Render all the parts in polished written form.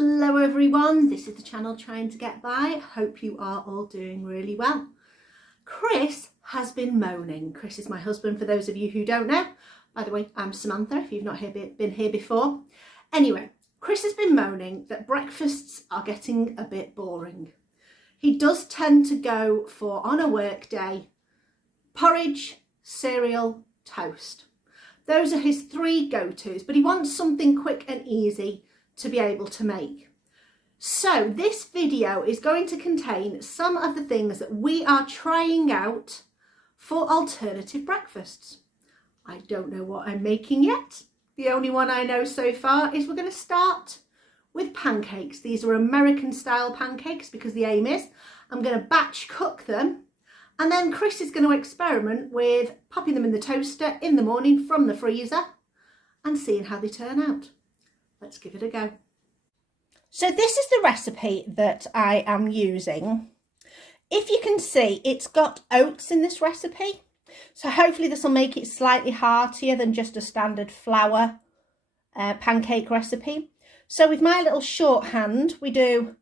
Hello everyone, this is the channel Trying to Get By. Hope you are all doing really well. Chris has been moaning. Chris is my husband, for those of you who don't know. By the way, I'm Samantha, if you've not been here before. Anyway, Chris has been moaning that breakfasts are getting a bit boring. He does tend to go for, on a work day, porridge, cereal, toast. Those are his three go-tos, but he wants something quick and easy to be able to make. So this video is going to contain some of the things that we are trying out for alternative breakfasts. I don't know what I'm making yet. The only one I know so far is we're going to start with pancakes. These are American style pancakes because the aim is I'm going to batch cook them, and then Chris is going to experiment with popping them in the toaster in the morning from the freezer and seeing how they turn out. Let's give it a go. So this is the recipe that I am using. If you can see, it's got oats in this recipe. So hopefully this will make it slightly heartier than just a standard flour pancake recipe. So with my little shorthand, we do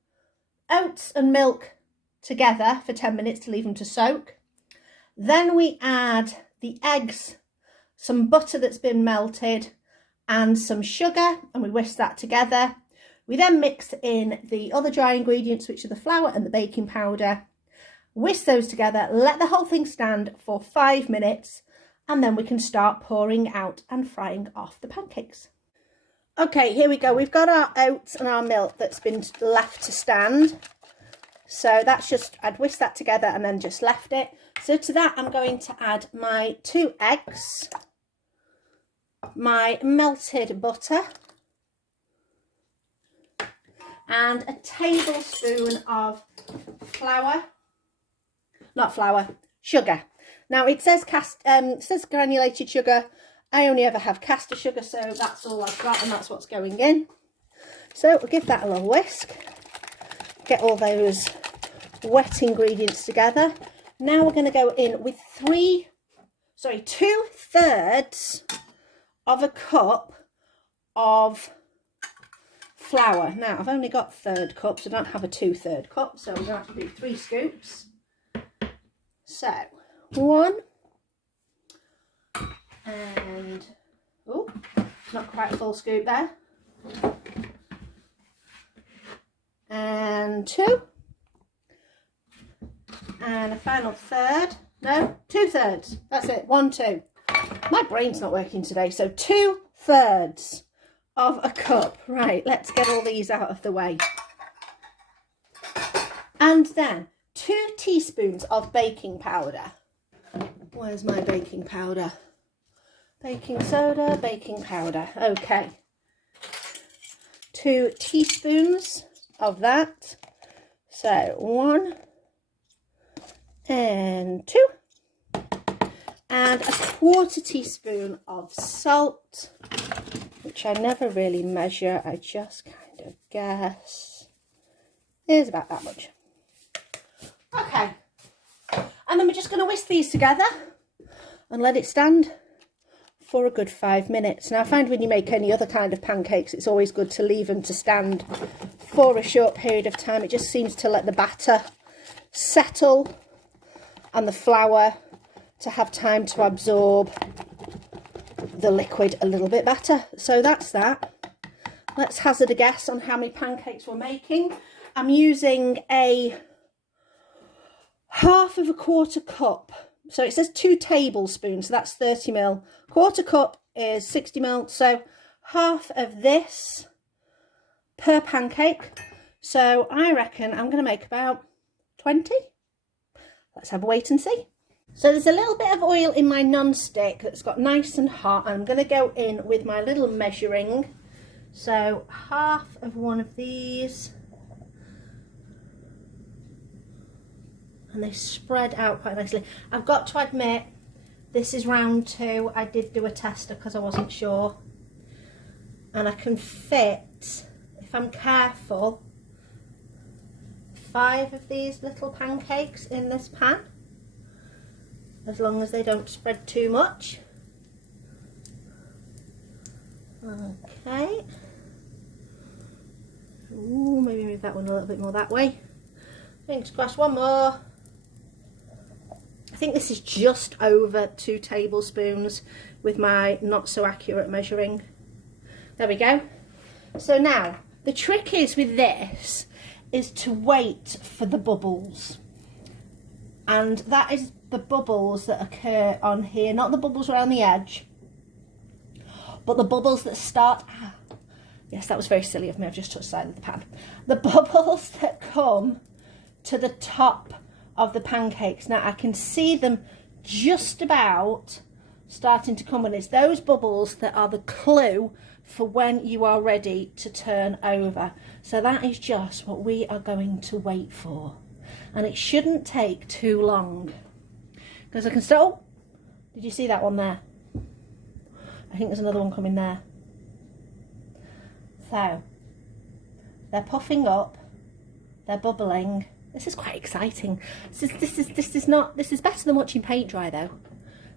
oats and milk together for 10 minutes to leave them to soak. Then we add the eggs, some butter that's been melted, and some sugar, and we whisk that together. We then mix in the other dry ingredients, which are the flour and the baking powder. Whisk those together, let the whole thing stand for 5 minutes, and then we can start pouring out and frying off the pancakes. Okay, here we go. We've got our oats and our milk that's been left to stand. So that's just, I'd whisk that together and then just left it. So to that, I'm going to add my 2 eggs, my melted butter, and a tablespoon of sugar. Now it says granulated sugar. I only ever have caster sugar, so that's all I've got, and that's what's going in. So we'll give that a little whisk, get all those wet ingredients together. Now we're going to go in with 2/3 of a cup of flour. Now I've only got 1/3 cups, I don't have a 2/3 cup, so we're going to have to do 3 scoops. So 1, and oh, not quite a full scoop there, and 2, and a final 1/3. No, 2/3. That's it. 1, 2. My brain's not working today. So 2/3 of a cup. Right, let's get all these out of the way. And then 2 teaspoons of baking powder. Where's my baking powder? Baking soda, baking powder. Okay. 2 teaspoons of that. So 1 and 2. And a 1/4 teaspoon of salt, which I never really measure, I just kind of guess. Here's about that much. Okay, and then we're just going to whisk these together and let it stand for a good 5 minutes. Now I find when you make any other kind of pancakes, it's always good to leave them to stand for a short period of time. It just seems to let the batter settle and the flour to have time to absorb the liquid a little bit better. So that's that. Let's hazard a guess on how many pancakes we're making. I'm using a 1/4 cup. So it says 2 tablespoons, so that's 30 ml. 1/4 cup is 60 ml, so half of this per pancake. So I reckon I'm going to make about 20. Let's have a wait and see. So there's a little bit of oil in my non-stick that's got nice and hot. I'm going to go in with my little measuring. So half of one of these. And they spread out quite nicely. I've got to admit, this is round 2. I did do a tester because I wasn't sure. And I can fit, if I'm careful, 5 of these little pancakes in this pan, as long as they don't spread too much. Okay. that one a little bit more that way. Fingers crossed, one more. I think this is just over 2 tablespoons with my not so accurate measuring. There we go. So now, the trick is with this is to wait for the bubbles. And that is the bubbles that occur on here, not the bubbles around the edge, but the bubbles that start, yes, that was very silly of me, I've just touched the side of the pan. The bubbles that come to the top of the pancakes. Now I can see them just about starting to come, and it's those bubbles that are the clue for when you are ready to turn over. So that is just what we are going to wait for. And it shouldn't take too long. Because I can still, oh, did you see that one there? I think there's another one coming there. So, they're puffing up, they're bubbling. This is quite exciting. This is better than watching paint dry though.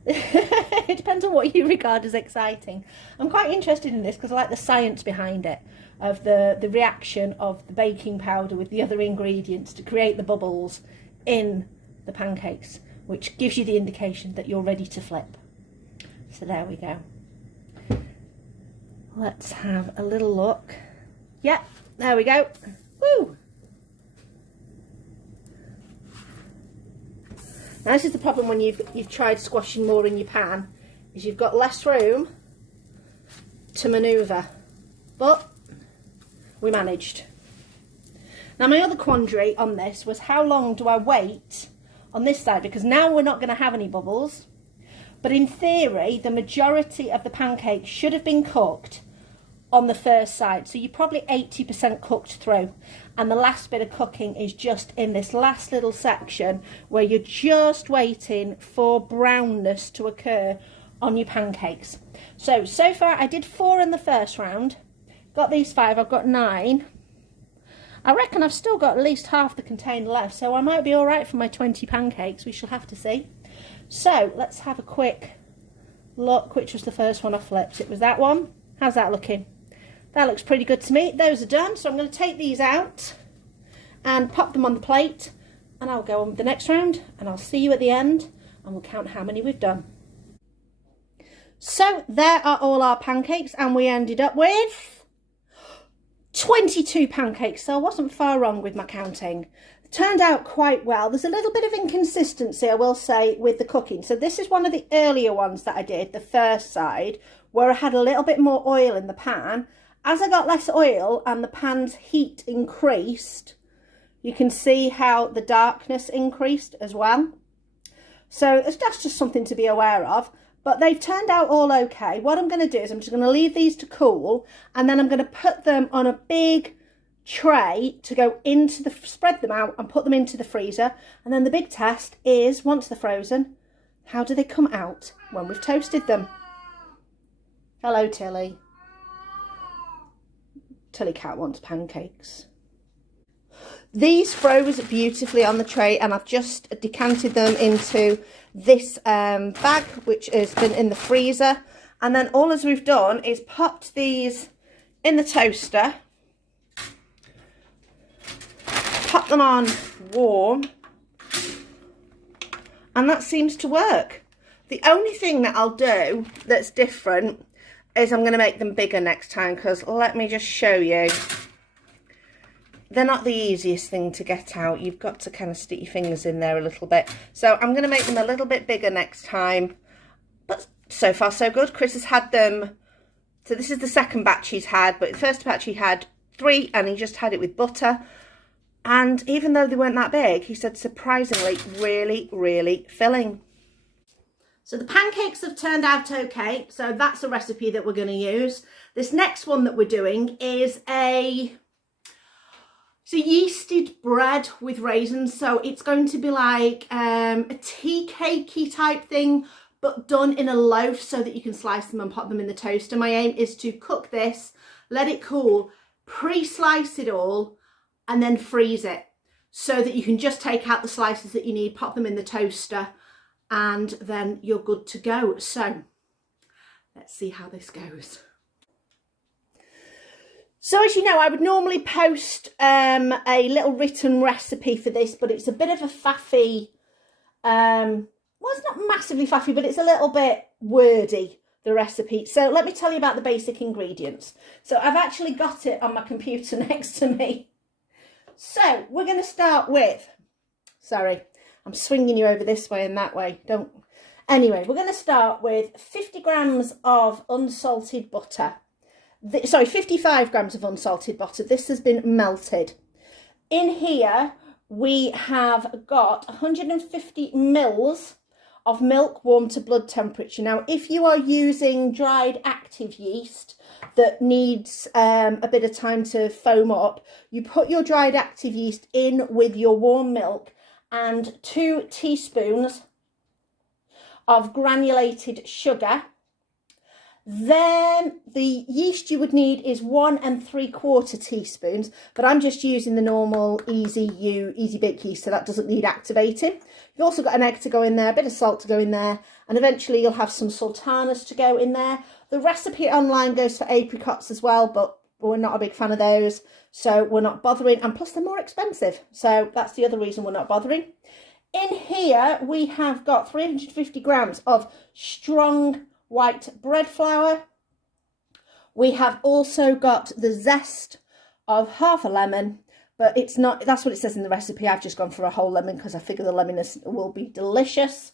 It depends on what you regard as exciting. I'm quite interested in this because I like the science behind it, of the reaction of the baking powder with the other ingredients to create the bubbles in the pancakes, which gives you the indication that you're ready to flip. So there we go. Let's have a little look. Yep, there we go. Woo! Now this is the problem when you've tried squashing more in your pan, is you've got less room to manoeuvre, but we managed. Now my other quandary on this was, how long do I wait on this side, because now we're not going to have any bubbles, but in theory the majority of the pancake should have been cooked on the first side, so you're probably 80% cooked through, and the last bit of cooking is just in this last little section where you're just waiting for brownness to occur on your pancakes. So far I did 4 in the first round, got these 5, I've got 9. I reckon I've still got at least half the container left, so I might be all right for my 20 pancakes. We shall have to see. So let's have a quick look. Which was the first one I flipped? It was that one. How's that looking? That looks pretty good to me. Those are done, so I'm going to take these out and pop them on the plate, and I'll go on with the next round, and I'll see you at the end and we'll count how many we've done. So there are all our pancakes, and we ended up with 22 pancakes, so I wasn't far wrong with my counting. It turned out quite well. There's a little bit of inconsistency, I will say, with the cooking. So this is one of the earlier ones that I did, the first side, where I had a little bit more oil in the pan. As I got less oil and the pan's heat increased, you can see how the darkness increased as well. So that's just something to be aware of. But they've turned out all okay. What I'm going to do is I'm just going to leave these to cool, and then I'm going to put them on a big tray to go into the, spread them out and put them into the freezer. And then the big test is, once they're frozen, how do they come out when we've toasted them? Hello, Tilly. Tilly cat wants pancakes. These froze beautifully on the tray, and I've just decanted them into this bag, which has been in the freezer. And then all as we've done is popped these in the toaster, pop them on warm, and that seems to work. The only thing that I'll do that's different is I'm going to make them bigger next time, because let me just show you. They're not the easiest thing to get out. You've got to kind of stick your fingers in there a little bit. So I'm going to make them a little bit bigger next time. But so far so good. Chris has had them. So this is the second batch he's had. But the first batch he had 3, and he just had it with butter. And even though they weren't that big, he said surprisingly really, really filling. So the pancakes have turned out okay. So that's a recipe that we're going to use. This next one that we're doing is a yeasted bread with raisins. So it's going to be like a tea cakey type thing, but done in a loaf so that you can slice them and pop them in the toaster. My aim is to cook this, let it cool, pre-slice it all, and then freeze it so that you can just take out the slices that you need, pop them in the toaster, and then you're good to go. So let's see how this goes. So as you know, I would normally post a little written recipe for this, but it's a bit of a faffy, well, it's not massively faffy, but it's a little bit wordy, the recipe. So let me tell you about the basic ingredients. So I've actually got it on my computer next to me. So we're going to start with, sorry, I'm swinging you over this way and that way. Anyway, we're going to start with 50 grams of unsalted butter. 55 grams of unsalted butter. This has been melted. In here, we have got 150 mils of milk warmed to blood temperature. Now, if you are using dried active yeast that needs a bit of time to foam up, you put your dried active yeast in with your warm milk and 2 teaspoons of granulated sugar. Then the yeast you would need is 1 3/4 teaspoons, but I'm just using the normal easy bake yeast, so that doesn't need activating. You've also got an egg to go in there, a bit of salt to go in there, and eventually you'll have some sultanas to go in there. The recipe online goes for apricots as well, but we're not a big fan of those, so we're not bothering, and plus they're more expensive, so that's the other reason we're not bothering. In here we have got 350 grams of strong white bread flour. We have also got the zest of half a lemon, but it's not, that's what it says in the recipe. I've just gone for a whole lemon because I figure the lemoniness will be delicious.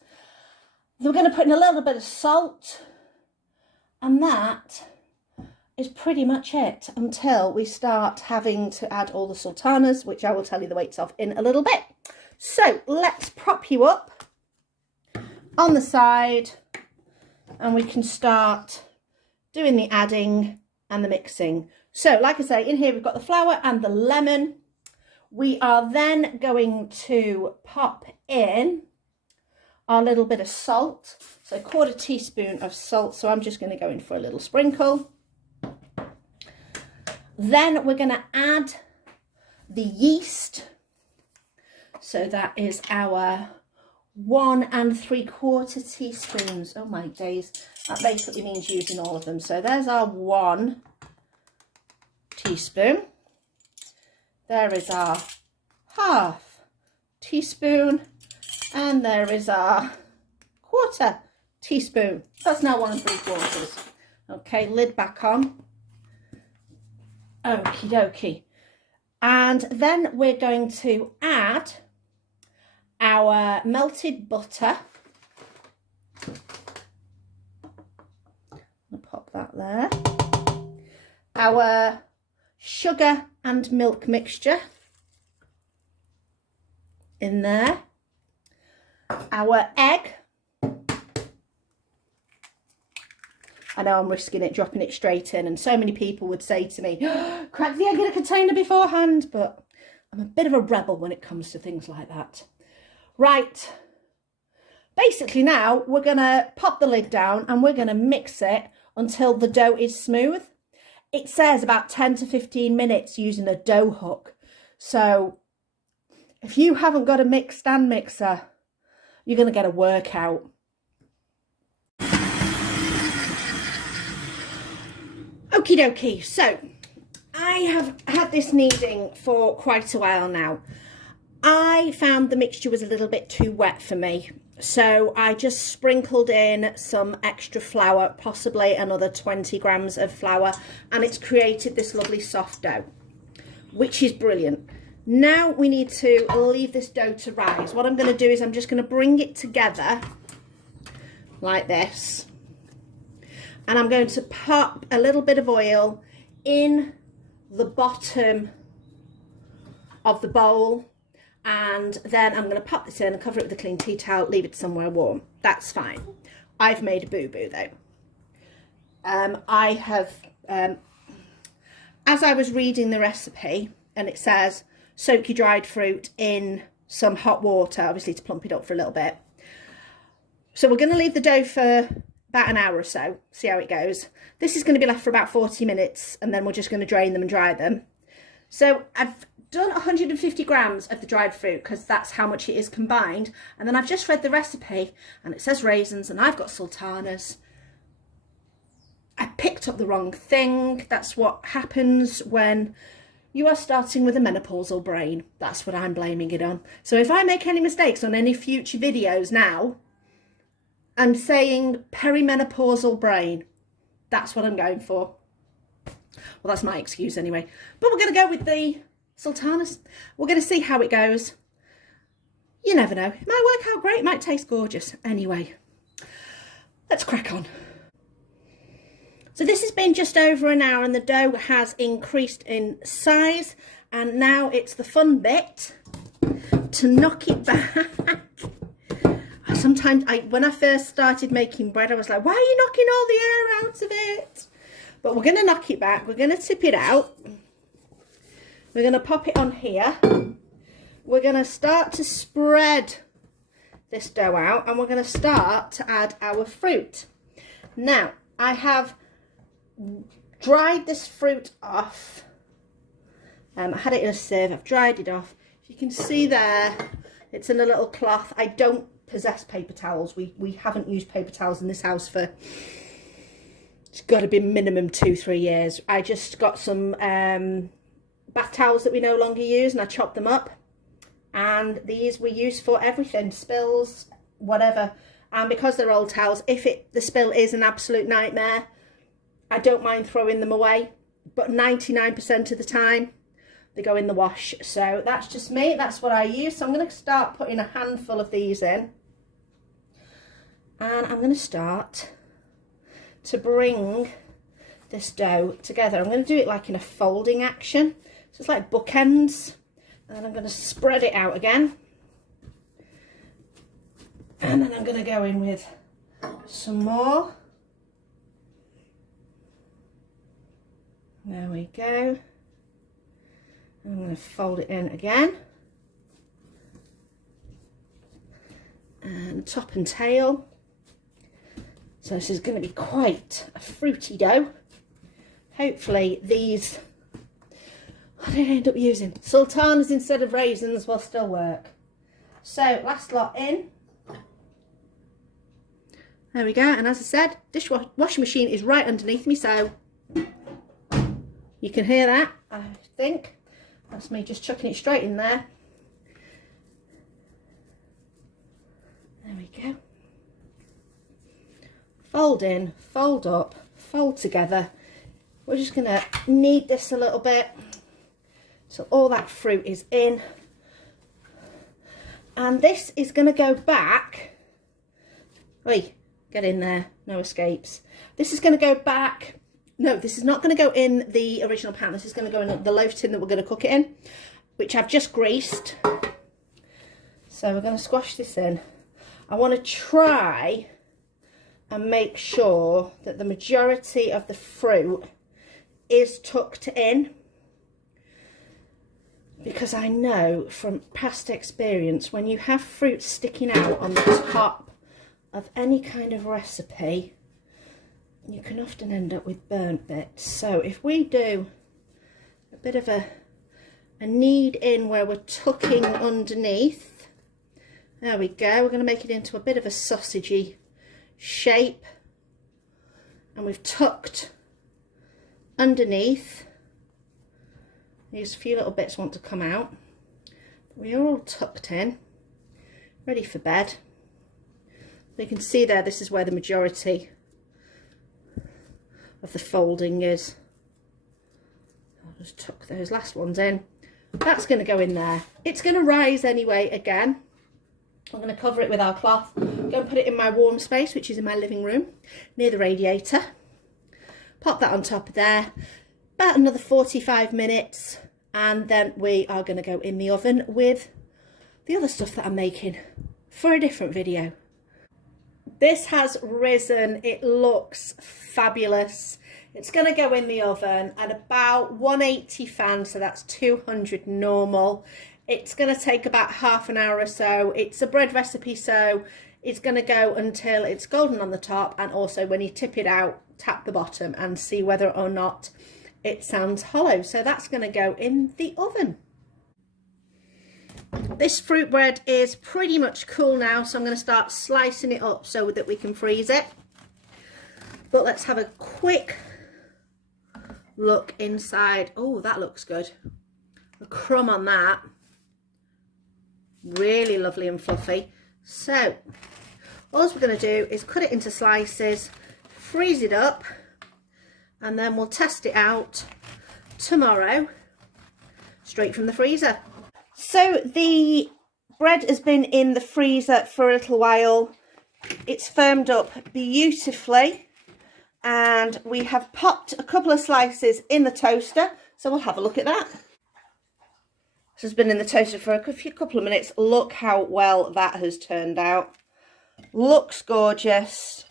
We're going to put in a little bit of salt, and that is pretty much it until we start having to add all the sultanas, which I will tell you the weights of in a little bit. So let's prop you up on the side, and we can start doing the adding and the mixing. So like I say, in here we've got the flour and the lemon. We are then going to pop in our little bit of salt. So 1/4 teaspoon of salt. So I'm just going to go in for a little sprinkle. Then we're going to add the yeast. So that is our 1 3/4 teaspoons. Oh my days, that basically means using all of them. So there's our 1 teaspoon. There is our 1/2 teaspoon, and there is our 1/4 teaspoon. That's now 1 3/4. Okay, lid back on. Okie dokie. And then we're going to add our melted butter. I'll pop that there. Our sugar and milk mixture in there. Our egg. I know I'm risking it, dropping it straight in, and so many people would say to me, crack the egg in a container beforehand, but I'm a bit of a rebel when it comes to things like that. Right, basically now we're going to pop the lid down and we're going to mix it until the dough is smooth. It says about 10 to 15 minutes using a dough hook. So if you haven't got a stand mixer, you're going to get a workout. Okie dokie, so I have had this kneading for quite a while now. I found the mixture was a little bit too wet for me, so I just sprinkled in some extra flour, possibly another 20 grams of flour, and it's created this lovely soft dough, which is brilliant. Now we need to leave this dough to rise. What I'm going to do is I'm just going to bring it together like this, and I'm going to pop a little bit of oil in the bottom of the bowl, and then I'm going to pop this in and cover it with a clean tea towel, leave it somewhere warm. That's fine. I've made a boo-boo though. I have, as I was reading the recipe, and it says soak your dried fruit in some hot water, obviously to plump it up for a little bit. So we're going to leave the dough for about an hour or so, see how it goes. This is going to be left for about 40 minutes, and then we're just going to drain them and dry them. So I've done 150 grams of the dried fruit because that's how much it is combined, and then I've just read the recipe and it says raisins, and I've got sultanas. I picked up the wrong thing. That's what happens when you are starting with a menopausal brain. That's what I'm blaming it on. So if I make any mistakes on any future videos now, I'm saying perimenopausal brain. That's what I'm going for. Well, that's my excuse anyway. But we're going to go with the sultanas. We're going to see how it goes. You never know. It might work out great. It might taste gorgeous. Anyway, let's crack on. So this has been just over an hour and the dough has increased in size, and now it's the fun bit to knock it back. Sometimes when I first started making bread, I was like, why are you knocking all the air out of it? But we're going to knock it back. We're going to tip it out. We're going to pop it on here. We're going to start to spread this dough out, and we're going to start to add our fruit. Now, I have dried this fruit off. I had it in a sieve. I've dried it off. If you can see there, it's in a little cloth. I don't possess paper towels. We haven't used paper towels in this house for, it's got to be minimum 2-3 years. I just got some bath towels that we no longer use, and I chopped them up, and these we use for everything, spills, whatever. And because they're old towels, if the spill is an absolute nightmare, I don't mind throwing them away, but 99% of the time they go in the wash. So that's just me. That's what I use. So I'm going to start putting a handful of these in, and I'm going to start to bring this dough together. I'm going to do it like in a folding action. So it's like bookends, and then I'm going to spread it out again. And then I'm going to go in with some more. There we go. I'm going to fold it in again. And top and tail. So this is going to be quite a fruity dough. Hopefully these, what did I end up using? Sultanas instead of raisins will still work. So last lot in. There we go. And as I said, washing machine is right underneath me, so you can hear that, I think. That's me just chucking it straight in there. There we go. Fold in, fold up, fold together. We're just going to knead this a little bit so all that fruit is in. And this is going to go back. Oi, get in there, no escapes. This is going to go back. No, this is not going to go in the original pan. This is going to go in the loaf tin that we're going to cook it in, which I've just greased. So we're going to squash this in. I want to try and make sure that the majority of the fruit is tucked in, because I know from past experience, when you have fruit sticking out on the top of any kind of recipe, you can often end up with burnt bits. So if we do a bit of a knead in where we're tucking underneath, there we go, we're going to make it into a bit of a sausagey shape, and we've tucked underneath. These few little bits want to come out. We're all tucked in, ready for bed. You can see there, this is where the majority of the folding is. I'll just tuck those last ones in. That's going to go in there. It's going to rise anyway again. I'm going to cover it with our cloth. Go and put it in my warm space, which is in my living room near the radiator. Pop that on top of there. About another 45 minutes, and then we are going to go in the oven with the other stuff that I'm making for a different video. This has risen. It looks fabulous. It's going to go in the oven at about 180 fan, so that's 200 normal. It's going to take about half an hour or so. It's a bread recipe, so it's going to go until it's golden on the top, and also when you tip it out, tap the bottom and see whether or not it sounds hollow. So that's going to go in the oven. This fruit bread is pretty much cool now, so I'm going to start slicing it up so that we can freeze it. But let's have a quick look inside. Oh, that looks good. A crumb on that. Really lovely and fluffy. So all we're going to do is cut it into slices, freeze it up, and then we'll test it out tomorrow straight from the freezer. So the bread has been in the freezer for a little while. It's firmed up beautifully, and we have popped a couple of slices in the toaster, so we'll have a look at that. This has been in the toaster for a couple of minutes. Look how well that has turned out. Looks gorgeous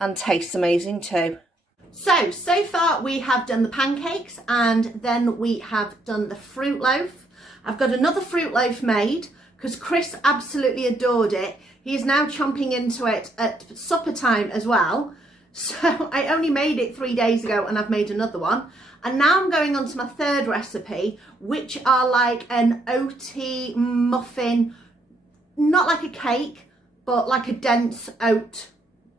and tastes amazing too. So far we have done the pancakes, and then we have done the fruit loaf. I've got another fruit loaf made because Chris absolutely adored it. He is now chomping into it at supper time as well. So I only made it 3 days ago and I've made another one. And now I'm going on to my third recipe, which are like an oaty muffin, not like a cake, but like a dense oat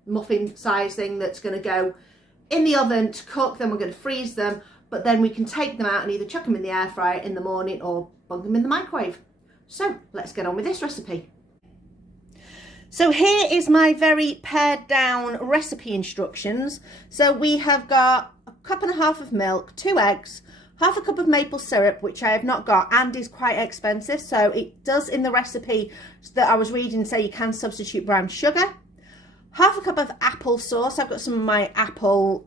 muffin size thing that's going to go in the oven to cook. Then we're going to freeze them, but then we can take them out and either chuck them in the air fryer in the morning or bung them in the microwave. So let's get on with this recipe. So here is my very pared down recipe instructions. So we have got a cup and a half of milk, 2 eggs, half a cup of maple syrup, which I have not got and is quite expensive. So it does in the recipe that I was reading say you can substitute brown sugar. Half a cup of apple sauce. I've got some of my apple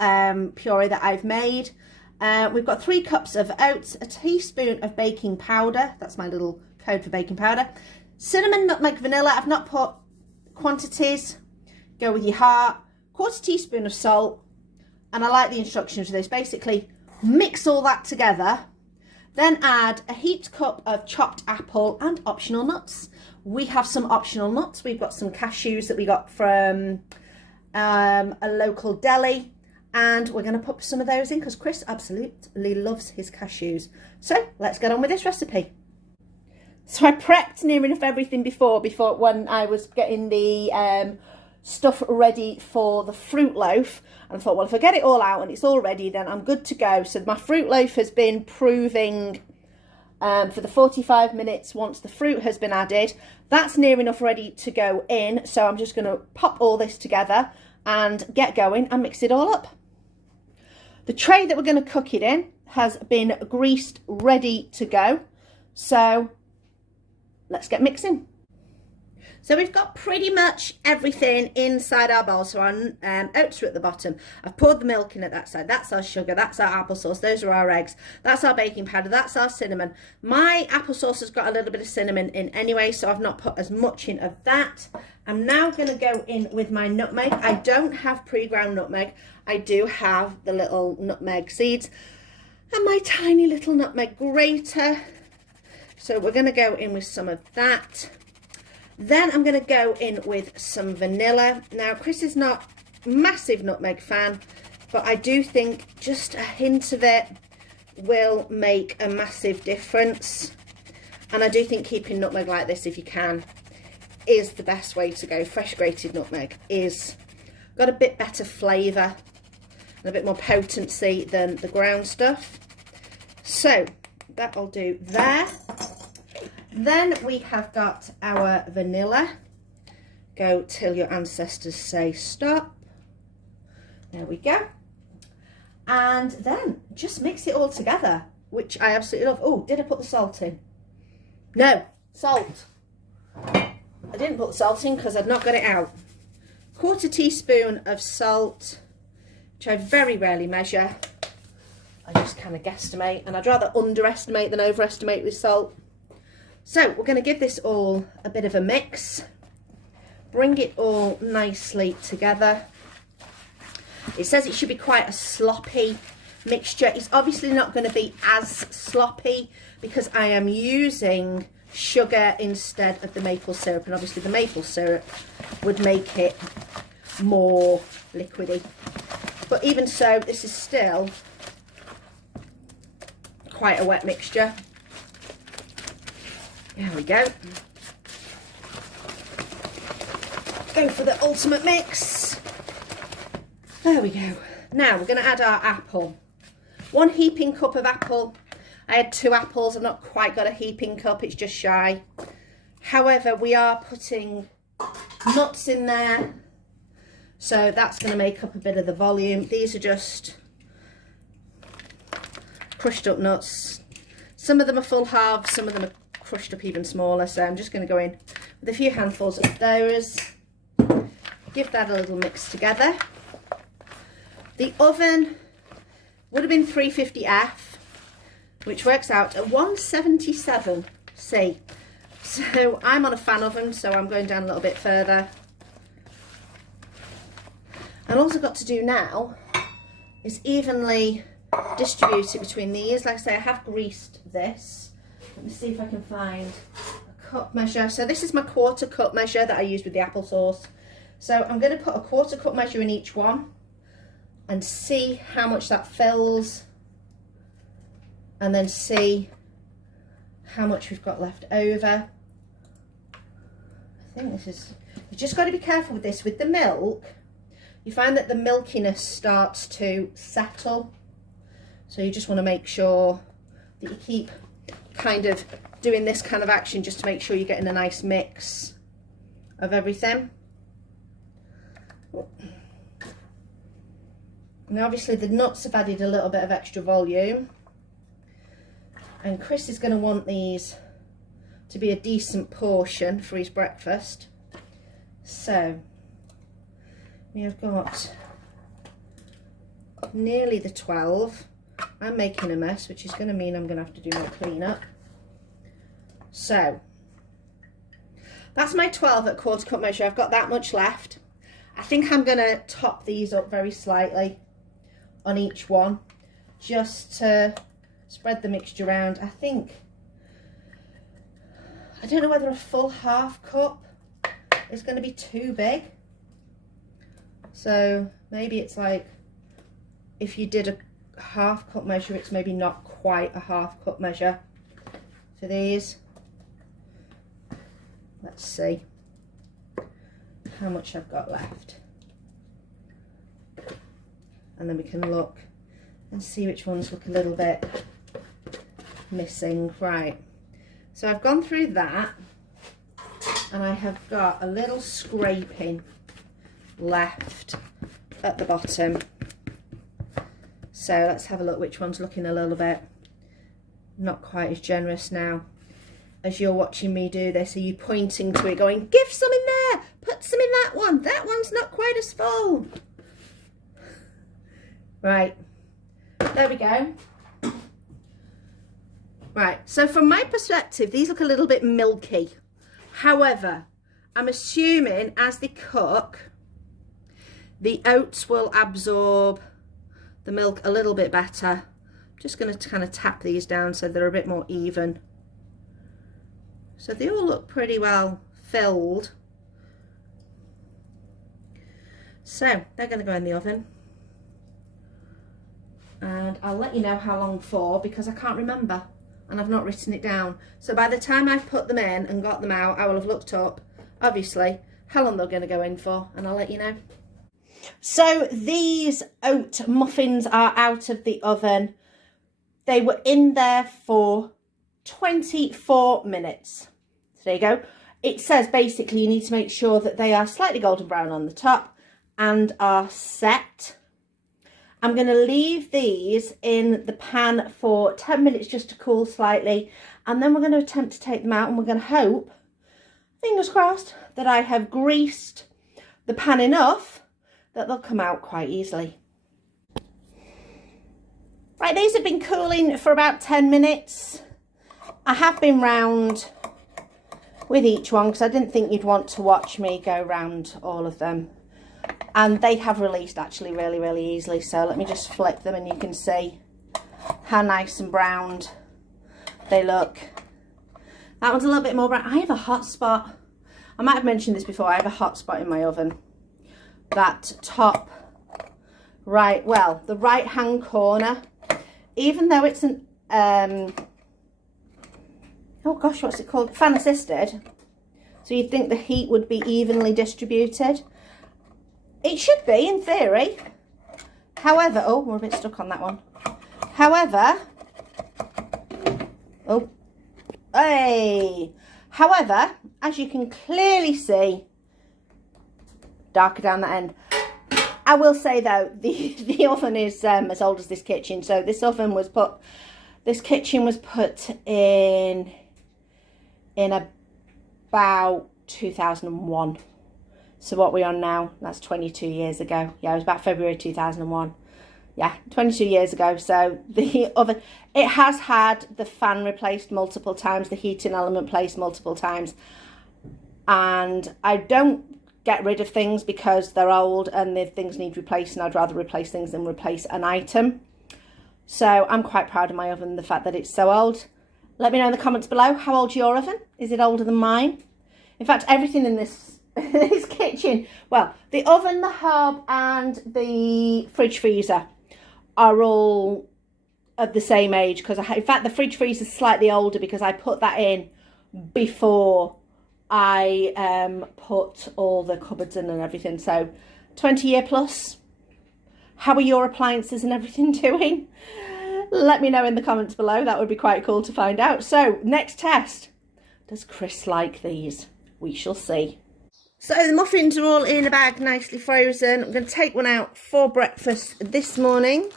puree that I've made. We've got 3 cups of oats, a teaspoon of baking powder. That's my little code for baking powder. Cinnamon, nutmeg, vanilla. I've not put quantities, go with your heart. 1/4 teaspoon of salt, and I like the instructions for this. Basically mix all that together, then add a heaped cup of chopped apple and optional nuts. We have some optional nuts. We've got some cashews that we got from a local deli, and we're going to put some of those in because Chris absolutely loves his cashews. So let's get on with this recipe. So I prepped near enough everything before when I was getting the stuff ready for the fruit loaf. And I thought, well, if I get it all out and it's all ready, then I'm good to go. So my fruit loaf has been proving for the 45 minutes once the fruit has been added. That's near enough ready to go in. So I'm just going to pop all this together and get going and mix it all up. The tray that we're going to cook it in has been greased, ready to go. So let's get mixing. So we've got pretty much everything inside our bowl. So our oats are at the bottom. I've poured the milk in at that side. That's our sugar. That's our applesauce. Those are our eggs. That's our baking powder. That's our cinnamon. My applesauce has got a little bit of cinnamon in anyway, so I've not put as much in of that. I'm now going to go in with my nutmeg. I don't have pre-ground nutmeg. I do have the little nutmeg seeds and my tiny little nutmeg grater. So we're going to go in with some of that. Then I'm going to go in with some vanilla. Now, Chris is not a massive nutmeg fan, but I do think just a hint of it will make a massive difference. And I do think keeping nutmeg like this, if you can, is the best way to go. Fresh grated nutmeg is got a bit better flavour and a bit more potency than the ground stuff. So that'll do there. Then we have got our vanilla. Go till your ancestors say stop. There we go. And then just mix it all together, which I absolutely love. Oh, did I put the salt in? No, salt. I didn't put the salt in because I'd not got it out. 1/4 teaspoon of salt, which I very rarely measure. I just kind of guesstimate, and I'd rather underestimate than overestimate with salt. So we're going to give this all a bit of a mix. Bring it all nicely together. It says it should be quite a sloppy mixture. It's obviously not going to be as sloppy because I am using sugar instead of the maple syrup, and obviously the maple syrup would make it more liquidy. But even so, this is still quite a wet mixture. There we go. Go for the ultimate mix. There we go. Now we're going to add our apple. 1 heaping cup of apple. I had 2 apples. I've not quite got a heaping cup. It's just shy. However, we are putting nuts in there. So that's going to make up a bit of the volume. These are just crushed up nuts. Some of them are full halves. Some of them are crushed up even smaller. So I'm just going to go in with a few handfuls of those. Give that a little mix together. The oven would have been 350F, which works out at 177C. So I'm on a fan oven, so I'm going down a little bit further. And all I've got to do now is evenly distribute it between these. Like I say, I have greased this. Let me see if I can find a cup measure. So this is my 1/4 cup measure that I used with the applesauce. So I'm going to put a 1/4 cup measure in each one and see how much that fills, and then see how much we've got left over. I think this is, you've just got to be careful with this. With the milk, you find that the milkiness starts to settle. So you just want to make sure that you keep kind of doing this kind of action just to make sure you're getting a nice mix of everything. Now obviously the nuts have added a little bit of extra volume, and Chris is going to want these to be a decent portion for his breakfast. So we have got nearly the 12. I'm making a mess, which is going to mean I'm going to have to do more cleanup. So that's my 12 at 1/4 cup measure. I've got that much left. I think I'm going to top these up very slightly on each one, just to spread the mixture around. I don't know whether a full 1/2 cup is going to be too big. So maybe it's like, if you did a 1/2 cup measure, it's maybe not quite a 1/2 cup measure for these. Let's see how much I've got left, and then we can look and see which ones look a little bit missing. Right, so I've gone through that, and I have got a little scraping left at the bottom. So let's have a look which one's looking a little bit not quite as generous now. As you're watching me do this, are you pointing to it going, give some in there, put some in that one, that one's not quite as full? Right, there we go. Right, so from my perspective, these look a little bit milky. However, I'm assuming as they cook, the oats will absorb the milk a little bit better. I'm just going to kind of tap these down so they're a bit more even. So they all look pretty well filled. So they're going to go in the oven. And I'll let you know how long for, because I can't remember and I've not written it down. So by the time I've put them in and got them out, I will have looked up, obviously, how long they're going to go in for, and I'll let you know. So these oat muffins are out of the oven. They were in there for 24 minutes. So there you go. It says basically you need to make sure that they are slightly golden brown on the top and are set. I'm going to leave these in the pan for 10 minutes just to cool slightly, and then we're going to attempt to take them out, and we're going to hope, fingers crossed, that I have greased the pan enough that they'll come out quite easily. Right, these have been cooling for about 10 minutes. I have been round with each one because I didn't think you'd want to watch me go round all of them. And they have released actually really, really easily. So let me just flip them and you can see how nice and browned they look. That one's a little bit more brown. I have a hot spot. I might have mentioned this before. I have a hot spot in my oven. That top right, well, the right hand corner, even though it's an oh gosh, what's it called, fan assisted, so you'd think the heat would be evenly distributed. It should be, in theory, However, oh, we're a bit stuck on that one. However, oh, hey. However, as you can clearly see, darker down that end. I will say though, the oven is as old as this kitchen. So this kitchen was put in about 2001. So what we're on now, that's 22 years ago. Yeah, it was about February 2001. Yeah, 22 years ago. So the oven, it has had the fan replaced multiple times, the heating element placed multiple times. And I don't get rid of things because they're old and if things need replacing, I'd rather replace things than replace an item. So I'm quite proud of my oven, the fact that it's so old. Let me know in the comments below, how old's your oven? Is it older than mine? In fact, everything in this kitchen, well, the oven, the hob and the fridge freezer are all of the same age, because in fact the fridge freezer is slightly older because I put that in before I put all the cupboards in and everything. So 20 year plus. How are your appliances and everything doing? Let me know in the comments below. That would be quite cool to find out. So next test. Does Chris like these? We shall see. So the muffins are all in a bag, nicely frozen. I'm going to take one out for breakfast this morning.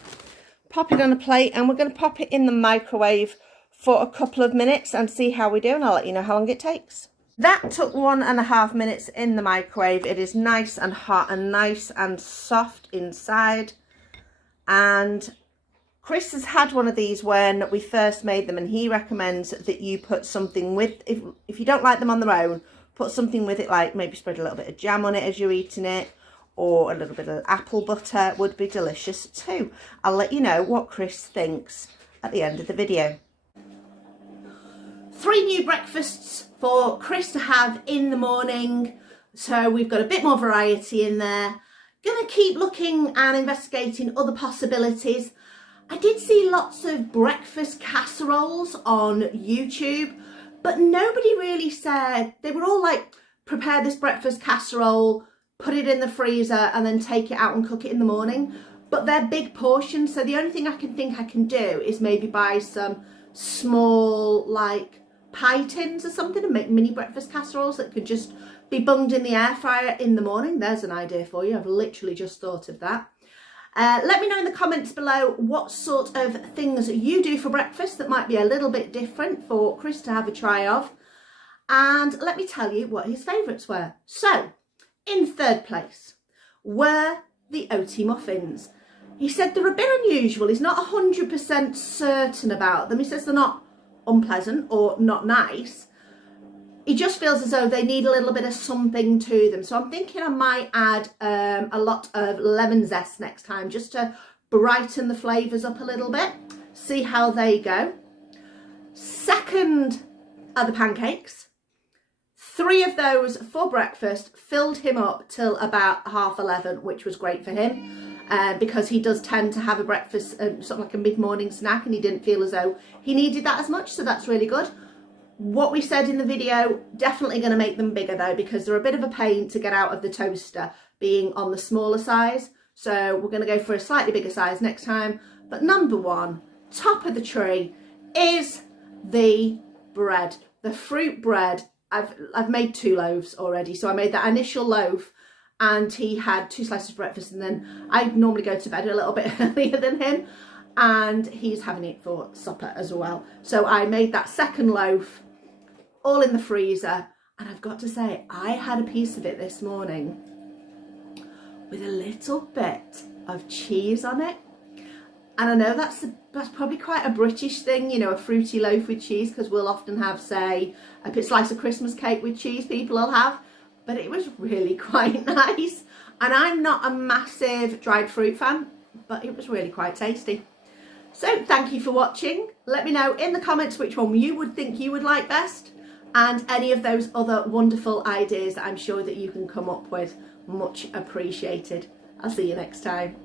Pop it on a plate and we're going to pop it in the microwave for a couple of minutes and see how we do. And I'll let you know how long it takes. That took 1.5 minutes in the microwave. It is nice and hot and nice and soft inside. And Chris has had one of these when we first made them, and he recommends that you put something with, if you don't like them on their own, put something with it, like maybe spread a little bit of jam on it as you're eating it, or a little bit of apple butter would be delicious too. I'll let you know what Chris thinks at the end of the video. 3 new breakfasts for Chris to have in the morning. So we've got a bit more variety in there. Gonna keep looking and investigating other possibilities. I did see lots of breakfast casseroles on YouTube, but nobody really said, they were all like, prepare this breakfast casserole, put it in the freezer and then take it out and cook it in the morning. But they're big portions. So the only thing I can do is maybe buy some small like pie tins or something and make mini breakfast casseroles that could just be bunged in the air fryer in the morning. There's an idea for you. I've literally just thought of that. Let me know in the comments below what sort of things you do for breakfast that might be a little bit different for Chris to have a try of. And let me tell you what his favourites were. So, in third place were the oaty muffins. He said they're a bit unusual. He's not 100% certain about them. He says they're not unpleasant or not nice. He just feels as though they need a little bit of something to them. So I'm thinking I might add a lot of lemon zest next time, just to brighten the flavours up a little bit. See how they go. Second are the pancakes. 3 of those for breakfast, filled him up till about 11:30, which was great for him. Because he does tend to have a breakfast, sort of like a mid-morning snack, and he didn't feel as though he needed that as much, so that's really good. What we said in the video, definitely going to make them bigger though, because they're a bit of a pain to get out of the toaster, being on the smaller size. So we're going to go for a slightly bigger size next time. But number 1, top of the tree, is the bread, the fruit bread. I've made 2 loaves already, so I made that initial loaf. And he had 2 slices for breakfast, and then I normally go to bed a little bit earlier than him, and he's having it for supper as well. So I made that second loaf, all in the freezer, and I've got to say, I had a piece of it this morning with a little bit of cheese on it. And I know that's probably quite a British thing, you know, a fruity loaf with cheese, because we'll often have, say, a slice of Christmas cake with cheese people will have. But it was really quite nice. And I'm not a massive dried fruit fan, but it was really quite tasty. So thank you for watching. Let me know in the comments which one you would think you would like best, and any of those other wonderful ideas that I'm sure that you can come up with. Much appreciated. I'll see you next time.